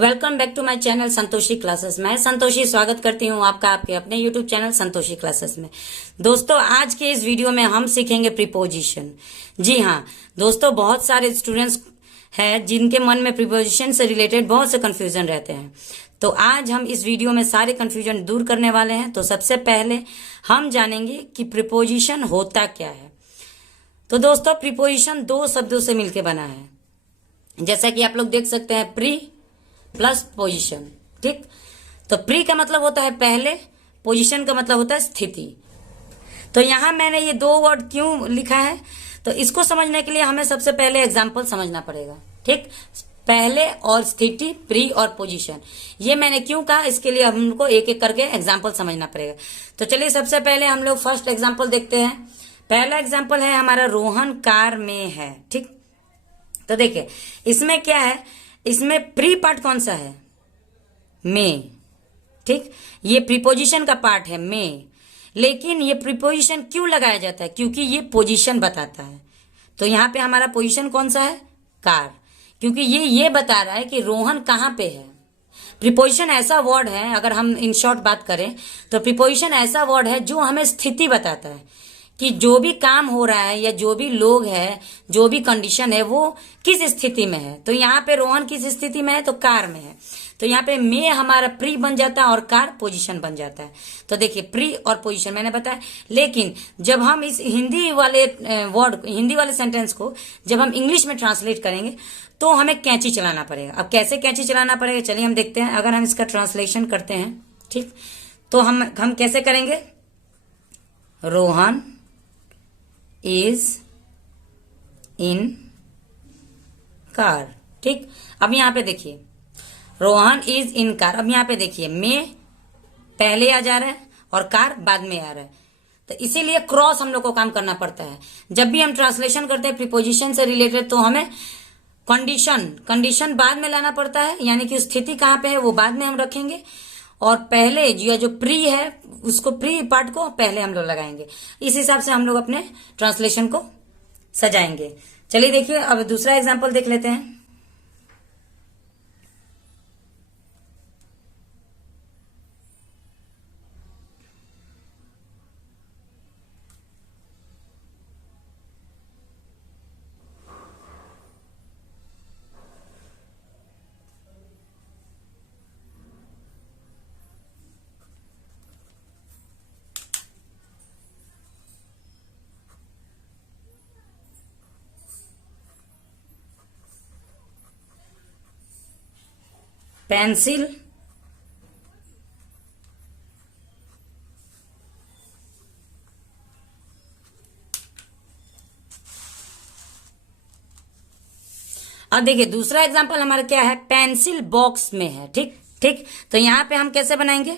Welcome back to my channel Santoshi classes. मैं संतोषी स्वागत करती हूँ आपका आपके अपने यूट्यूब चैनल संतोषी क्लासेस में। दोस्तों, आज के इस वीडियो में हम सीखेंगे प्रीपोजिशन। जी हाँ दोस्तों, बहुत सारे स्टूडेंट्स हैं जिनके मन में प्रीपोजिशन से रिलेटेड बहुत से कंफ्यूजन रहते हैं। तो आज हम इस वीडियो में सारे कंफ्यूजन दूर करने वाले हैं। तो सबसे पहले हम जानेंगे कि प्रीपोजिशन होता क्या है। तो दोस्तों, प्रीपोजिशन दो शब्दों से मिलकर बना है। जैसा कि आप लोग देख सकते हैं, प्री प्लस पोजीशन। ठीक, तो प्री का मतलब होता है पहले, पोजीशन का मतलब होता है स्थिति। तो यहां मैंने ये दो वर्ड क्यों लिखा है, तो इसको समझने के लिए हमें सबसे पहले एग्जाम्पल समझना पड़ेगा। ठीक, पहले और स्थिति, प्री और पोजीशन, ये मैंने क्यों कहा, इसके लिए हमको एक एक करके एग्जाम्पल समझना पड़ेगा। तो चलिए सबसे पहले हम लोग फर्स्ट एग्जाम्पल देखते हैं। पहला एग्जाम्पल है हमारा, रोहन कार में है। ठीक, तो देखिए इसमें क्या है, इसमें प्री पार्ट कौन सा है, में। ठीक, ये प्रीपोजिशन का पार्ट है में, लेकिन ये प्रीपोजिशन क्यों लगाया जाता है, क्योंकि ये पोजीशन बताता है। तो यहां पे हमारा पोजीशन कौन सा है, कार, क्योंकि ये बता रहा है कि रोहन कहां पे है। प्रीपोजिशन ऐसा वर्ड है, अगर हम इन शॉर्ट बात करें तो प्रीपोजिशन ऐसा वर्ड है जो हमें स्थिति बताता है कि जो भी काम हो रहा है या जो भी लोग है, जो भी कंडीशन है, वो किस स्थिति में है। तो यहाँ पे रोहन किस स्थिति में है, तो कार में है। तो यहाँ पे में हमारा प्री बन जाता है और कार पोजीशन बन जाता है। तो देखिए प्री और पोजीशन मैंने बताया, लेकिन जब हम इस हिंदी वाले वर्ड, हिंदी वाले सेंटेंस को जब हम इंग्लिश में ट्रांसलेट करेंगे तो हमें कैंची चलाना पड़ेगा। अब कैसे कैंची चलाना पड़ेगा, चलिए हम देखते हैं। अगर हम इसका ट्रांसलेशन करते हैं, ठीक, तो हम कैसे करेंगे, रोहन इज इन कार। ठीक, अब यहां पे देखिए रोहन इज इन कार। अब यहां पे देखिए में पहले आ जा रहा है और कार बाद में आ रहा है। तो इसीलिए क्रॉस हम लोग को काम करना पड़ता है। जब भी हम ट्रांसलेशन करते हैं प्रीपोजिशन से रिलेटेड, तो हमें कंडीशन बाद में लाना पड़ता है, यानी कि स्थिति कहां पे है वो बाद में हम रखेंगे, और पहले जो प्री है उसको, प्री पार्ट को पहले हम लोग लगाएंगे। इस हिसाब से हम लोग अपने ट्रांसलेशन को सजाएंगे। चलिए देखिए अब दूसरा एग्जांपल देख लेते हैं। पेंसिल अब देखिए दूसरा एग्जांपल हमारा क्या है, पेंसिल बॉक्स में है। ठीक ठीक, तो यहां पे हम कैसे बनाएंगे,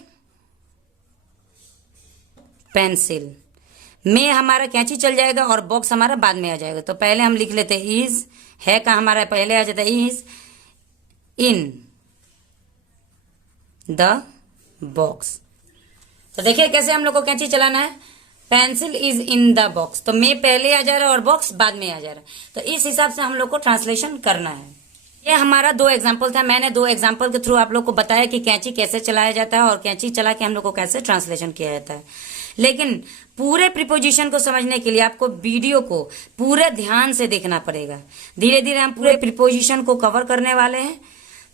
पेंसिल में हमारा कैंची चल जाएगा और बॉक्स हमारा बाद में आ जाएगा। तो पहले हम लिख लेते हैं इज, है का हमारा पहले आ जाता है इज इन द बॉक्स। तो देखिए कैसे हम लोग को कैंची चलाना है, pencil is in the box. तो में पहले आ जा रहा है और बॉक्स बाद में आ जा रहा है। तो इस हिसाब से हम लोग को ट्रांसलेशन करना है। ये हमारा दो एग्जाम्पल था। मैंने दो एग्जाम्पल के थ्रू आप लोग को बताया कि कैंची कैसे चलाया जाता है और कैंची चला के हम लोग को कैसे ट्रांसलेशन किया जाता है। लेकिन पूरे प्रीपोजिशन को समझने के लिए आपको वीडियो को पूरे ध्यान से देखना पड़ेगा। धीरे धीरे हम पूरे प्रीपोजिशन को कवर करने वाले हैं।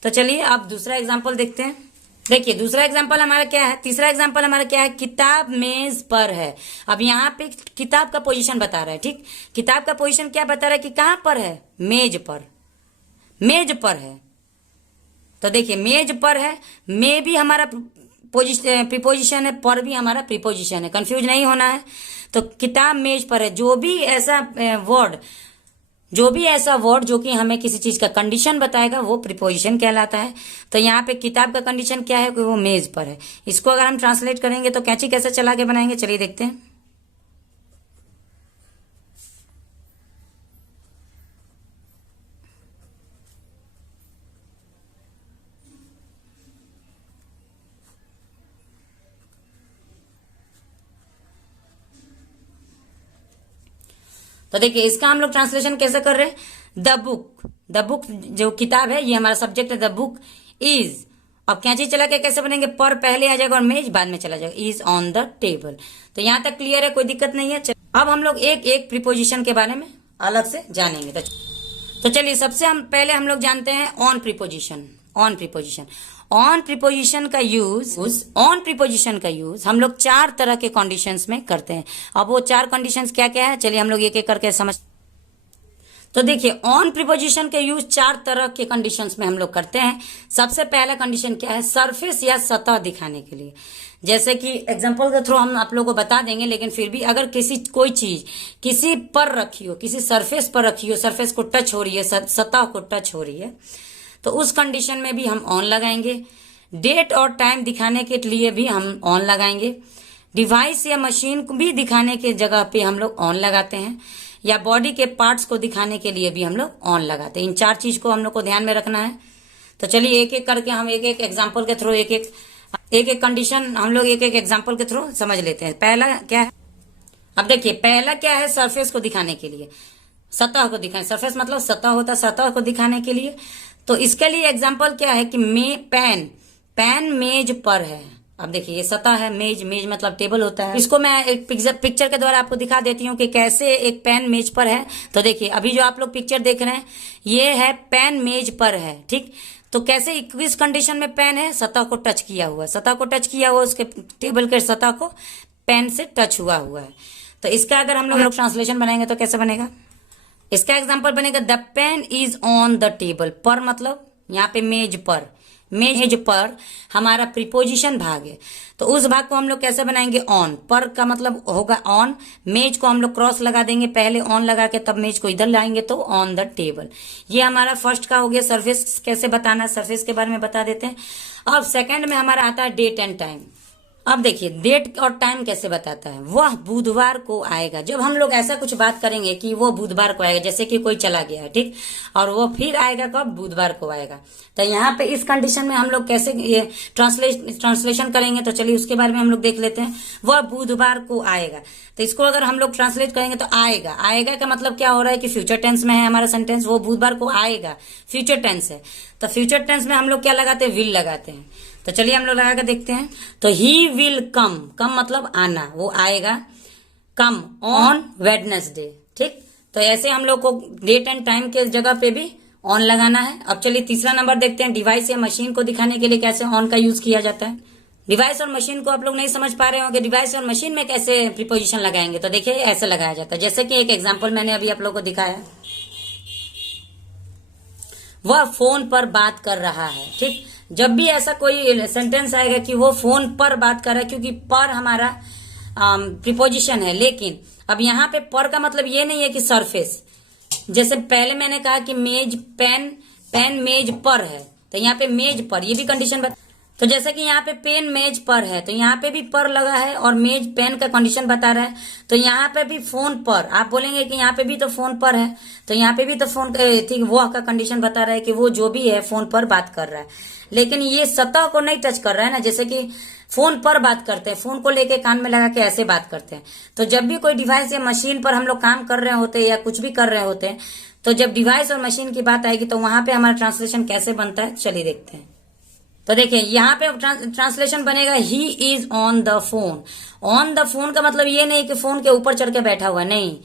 तो चलिए अब दूसरा एग्जाम्पल देखते हैं। देखिए दूसरा एग्जांपल हमारा क्या है, तीसरा एग्जांपल हमारा क्या है, किताब मेज पर है। अब यहाँ पे किताब का पोजीशन बता रहा है। ठीक, किताब का पोजीशन क्या बता रहा है कि कहां पर है, मेज पर, मेज पर है। तो देखिए मेज पर है, में भी हमारा प्रीपोजिशन है, पर भी हमारा प्रीपोजिशन है, कंफ्यूज नहीं होना है। तो किताब मेज पर है, जो भी ऐसा वर्ड जो कि हमें किसी चीज का कंडीशन बताएगा वो प्रीपोजिशन कहलाता है। तो यहाँ पे किताब का कंडीशन क्या है कि वो मेज पर है। इसको अगर हम ट्रांसलेट करेंगे तो कैंची कैसे चला के बनाएंगे, चलिए देखते हैं। तो देखिए इसका हम लोग ट्रांसलेशन कैसे कर रहे हैं, द बुक जो किताब है, ये हमारा सब्जेक्ट है, द बुक इज, अब कैंची चला के कैसे बनेंगे, पर पहले आ जाएगा और मेज बाद में चला जाएगा, इज ऑन द टेबल। तो यहां तक क्लियर है, कोई दिक्कत नहीं है। अब हम लोग एक एक प्रीपोजिशन के बारे में अलग से जानेंगे। तो चलिए सबसे हम पहले हम लोग जानते हैं on preposition. On preposition, on preposition का यूज हम लोग 4 तरह के कंडीशंस में करते हैं। अब वो 4 कंडीशंस क्या क्या है, चलिए हम लोग एक एक करके समझ। तो देखिए ऑन प्रीपोजिशन के यूज 4 तरह के कंडीशंस में हम लोग करते हैं। सबसे पहला कंडीशन क्या है, सरफेस या सतह दिखाने के लिए। जैसे कि एग्जांपल के थ्रू हम आप लोगों को बता देंगे, लेकिन फिर भी अगर कोई चीज किसी पर रखी हो, किसी सरफेस पर रखी हो, सरफेस को टच हो रही है, सतह को टच हो रही है, तो उस कंडीशन में भी हम ऑन लगाएंगे। डेट और टाइम दिखाने के लिए भी हम ऑन लगाएंगे। डिवाइस या मशीन को भी दिखाने के जगह पे हम लोग ऑन लगाते हैं, या बॉडी के पार्ट्स को दिखाने के लिए भी हम लोग ऑन लगाते हैं। इन 4 चीज को हम लोग को ध्यान में रखना है। तो चलिए एक एक करके हम एक एक एग्जाम्पल के थ्रू एक एक कंडीशन हम लोग एक एक एग्जाम्पल के थ्रू समझ लेते हैं। पहला क्या है, अब देखिए पहला क्या है, सरफेस को दिखाने के लिए, सतह को दिखाने, सरफेस मतलब सतह होता है, सतह को दिखाने के लिए। तो इसके लिए एग्जाम्पल क्या है कि पेन मेज पर है। अब देखिए ये सतह है, मेज मतलब टेबल होता है। इसको मैं एक पिक्चर के द्वारा आपको दिखा देती हूँ कि कैसे एक पेन मेज पर है। तो देखिए अभी जो आप लोग पिक्चर देख रहे हैं ये है पेन मेज पर है, ठीक। तो कैसे इस कंडीशन में पेन है, सतह को टच किया हुआ है, सतह को टच किया हुआ, उसके टेबल के सतह को पेन से टच हुआ हुआ है। तो इसका अगर हम लोग ट्रांसलेशन बनाएंगे तो कैसे बनेगा, इसका एग्जाम्पल बनेगा the pen is on the table. पर मतलब यहाँ पे मेज पर हमारा प्रीपोजिशन भाग है, तो उस भाग को हम लोग कैसे बनाएंगे, ऑन। पर का मतलब होगा ऑन, मेज को हम लोग क्रॉस लगा देंगे, पहले ऑन लगा के तब मेज को इधर लाएंगे तो ऑन द टेबल। ये हमारा फर्स्ट का हो गया। सरफेस कैसे बताना है, सरफेस के बारे में बता देते हैं। अब सेकंड में हमारा आता है डेट एंड टाइम। अब देखिए डेट और टाइम कैसे बताता है, वह बुधवार को आएगा। जब हम लोग ऐसा कुछ बात करेंगे कि वो बुधवार को आएगा, जैसे कि कोई चला गया है, ठीक, और वो फिर आएगा कब, बुधवार को आएगा। तो यहाँ पे इस कंडीशन में हम लोग कैसे ये ट्रांसलेशन करेंगे, तो चलिए उसके बारे में हम लोग देख लेते हैं। वह बुधवार को आएगा, तो इसको अगर हम लोग ट्रांसलेट करेंगे तो आएगा का मतलब क्या हो रहा है कि फ्यूचर टेंस में है हमारा सेंटेंस, वो बुधवार को आएगा, फ्यूचर टेंस है। तो फ्यूचर टेंस में हम लोग क्या लगाते हैं, विल लगाते हैं। तो चलिए हम लोग लगा कर देखते हैं। तो ही विल कम मतलब आना, वो आएगा, कम ऑन वेडनेसडे, ठीक। तो ऐसे हम लोग को डेट एंड टाइम के जगह पे भी ऑन लगाना है। अब चलिए तीसरा नंबर देखते हैं, डिवाइस या मशीन को दिखाने के लिए कैसे ऑन का यूज किया जाता है। डिवाइस और मशीन को आप लोग नहीं समझ पा रहे होंगे, डिवाइस और मशीन में कैसे प्रीपोजिशन लगाएंगे। तो देखिए ऐसे लगाया जाता है, जैसे कि एक एग्जाम्पल मैंने अभी आप लोग को दिखाया, वह फोन पर बात कर रहा है, ठीक। जब भी ऐसा कोई सेंटेंस आएगा कि वो फोन पर बात कर रहा है, क्योंकि पर हमारा प्रीपोजिशन है, लेकिन अब यहाँ पे पर का मतलब ये नहीं है कि सरफेस। जैसे पहले मैंने कहा कि पेन मेज पर है, तो यहाँ पे मेज पर, ये भी कंडीशन तो जैसे कि यहाँ पे पेन मेज पर है, तो यहाँ पे भी पर लगा है और मेज पेन का कंडीशन बता रहा है। तो यहाँ पे भी फोन पर, आप बोलेंगे कि यहाँ पे भी तो फोन पर है, तो यहाँ पे भी तो फोन, ठीक, वो का कंडीशन बता रहा है कि वो जो भी है फोन पर बात कर रहा है, लेकिन ये सतह को नहीं टच कर रहा है ना। जैसे कि फोन पर बात करते हैं, फोन को लेके कान में लगा के ऐसे बात करते हैं। तो जब भी कोई डिवाइस या मशीन पर हम लोग काम कर रहे होते हैं या कुछ भी कर रहे होते हैं, तो जब डिवाइस और मशीन की बात आएगी तो वहां पे हमारा ट्रांसलेशन कैसे बनता है, चलिए देखते हैं। तो देखिए यहाँ पे ट्रांसलेशन बनेगा ही is on the phone. On the phone का मतलब ये नहीं कि फोन के ऊपर चढ़ के बैठा हुआ, नहीं,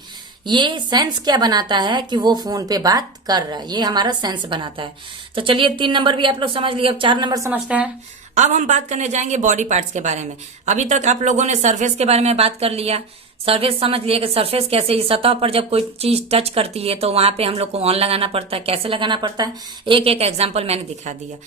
ये सेंस क्या बनाता है कि वो फोन पे बात कर रहा है, ये हमारा सेंस बनाता है। तो चलिए 3 नंबर भी आप लोग समझ लिए, अब 4 नंबर समझते हैं। अब हम बात करने जाएंगे बॉडी पार्ट्स के बारे में। अभी तक आप लोगों ने सरफेस के बारे में बात कर लिया, सरफेस समझ लिया कि सरफेस कैसे, इस सतह पर जब कोई चीज टच करती है तो वहां पे हम लोग को ऑन लगाना पड़ता है। कैसे लगाना पड़ता है, एक एक एग्जाम्पल मैंने दिखा दिया।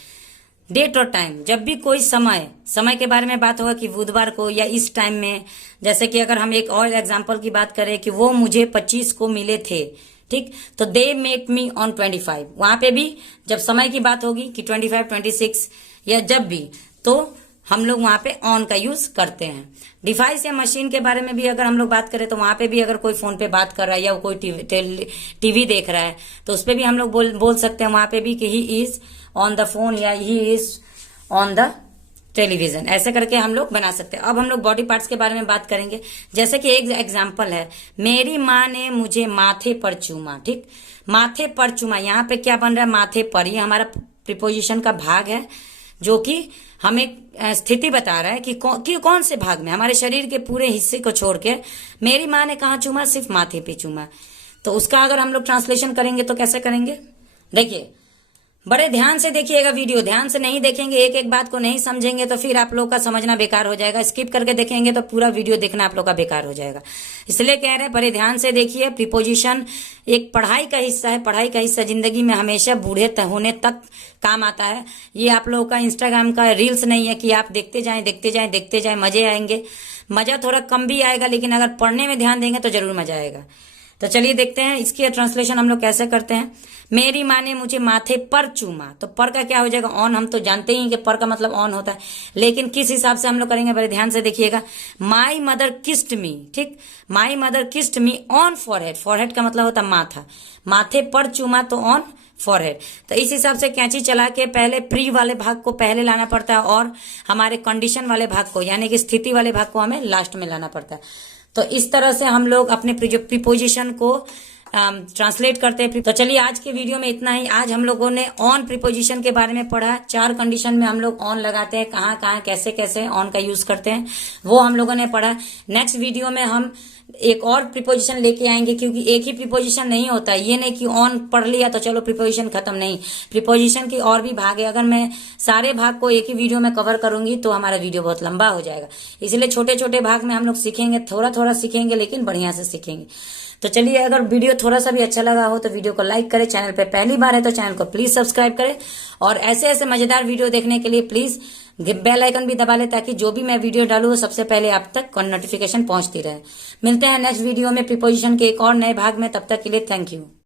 डेट और टाइम, जब भी कोई समय के बारे में बात होगा कि बुधवार को या इस टाइम में, जैसे कि अगर हम एक और एग्जांपल की बात करें कि वो मुझे 25 को मिले थे, ठीक, तो दे मेट मी ऑन 25, वहां पे भी जब समय की बात होगी कि 25, 26 या जब भी, तो हम लोग वहां पे ऑन का यूज करते हैं। डिवाइस या मशीन के बारे में भी अगर हम लोग बात करें तो वहां पे भी अगर कोई फोन पे बात कर रहा है या कोई टीवी देख रहा है तो उस पर भी हम लोग बोल सकते हैं वहां पे भी कि he is on the phone या he is on the television, ऐसे करके हम लोग बना सकते हैं। अब हम लोग बॉडी पार्ट्स के बारे में बात करेंगे। जैसे कि एक एग्जाम्पल है, मेरी माँ ने मुझे माथे पर चूमा, ठीक, माथे पर चूमा, यहाँ पे क्या बन रहा है, माथे पर, ये हमारा प्रीपोजिशन का भाग है जो कि हमें स्थिति बता रहा है कि कौन से भाग में, हमारे शरीर के पूरे हिस्से को छोड़ के मेरी माँ ने कहाँ चूमा, सिर्फ माथे पे चूमा। तो उसका अगर हम लोग ट्रांसलेशन करेंगे तो कैसे करेंगे, देखिए बड़े ध्यान से देखिएगा वीडियो। ध्यान से नहीं देखेंगे, एक एक बात को नहीं समझेंगे तो फिर आप लोग का समझना बेकार हो जाएगा। स्किप करके देखेंगे तो पूरा वीडियो देखना आप लोग का बेकार हो जाएगा। इसलिए कह रहे हैं बड़े ध्यान से देखिए। प्रीपोजिशन एक पढ़ाई का हिस्सा है। पढ़ाई का हिस्सा जिंदगी में हमेशा बूढ़े होने तक काम आता है। ये आप लोगों का इंस्टाग्राम का रील्स नहीं है कि आप देखते जाएं देखते जाएं देखते जाएं, मजे आएंगे। मजा थोड़ा कम भी आएगा, लेकिन अगर पढ़ने में ध्यान देंगे तो जरूर मजा आएगा। तो चलिए देखते हैं इसकी ट्रांसलेशन हम लोग कैसे करते हैं। मेरी माँ ने मुझे माथे पर चूमा, तो पर का क्या हो जाएगा, ऑन। हम तो जानते ही कि पर का मतलब ऑन होता है, लेकिन किस हिसाब से हम लोग करेंगे बड़े ध्यान से देखिएगा। माई मदर किस्ड मी, ठीक, my mother kissed me on forehead. Forehead का मतलब होता है माथा, माथे पर चूमा तो ऑन फॉरहेड। तो इस हिसाब से कैंची चला के पहले प्री वाले भाग को पहले लाना पड़ता है और हमारे कंडीशन वाले भाग को यानी कि स्थिति वाले भाग को हमें लास्ट में लाना पड़ता है। तो इस तरह से हम लोग अपने प्रीपोजिशन को ट्रांसलेट करते हैं। तो चलिए आज के वीडियो में इतना ही। आज हम लोगों ने ऑन प्रीपोजिशन के बारे में पढ़ा। 4 कंडीशन में हम लोग ऑन लगाते हैं, कहाँ कहाँ कैसे कैसे ऑन का यूज करते हैं वो हम लोगों ने पढ़ा। नेक्स्ट वीडियो में हम एक और प्रीपोजिशन लेके आएंगे, क्योंकि एक ही प्रीपोजिशन नहीं होता है। ये नहीं कि ऑन पढ़ लिया तो चलो प्रीपोजिशन खत्म, नहीं। प्रीपोजिशन की और भी भाग है। अगर मैं सारे भाग को एक ही वीडियो में कवर करूंगी तो हमारा वीडियो बहुत लंबा हो जाएगा। इसलिए छोटे छोटे भाग में हम लोग सीखेंगे, थोड़ा थोड़ा सीखेंगे, लेकिन बढ़िया से सीखेंगे। तो चलिए, अगर वीडियो थोड़ा सा भी अच्छा लगा हो तो वीडियो को लाइक करें। चैनल पे पहली बार है तो चैनल को प्लीज सब्सक्राइब करें, और ऐसे ऐसे मजेदार वीडियो देखने के लिए प्लीज बेल आइकन भी दबा ले, ताकि जो भी मैं वीडियो डालूं वो सबसे पहले आप तक नोटिफिकेशन पहुंचती रहे। मिलते हैं नेक्स्ट वीडियो में प्रीपोजिशन के एक और नए भाग में। तब तक के लिए थैंक यू।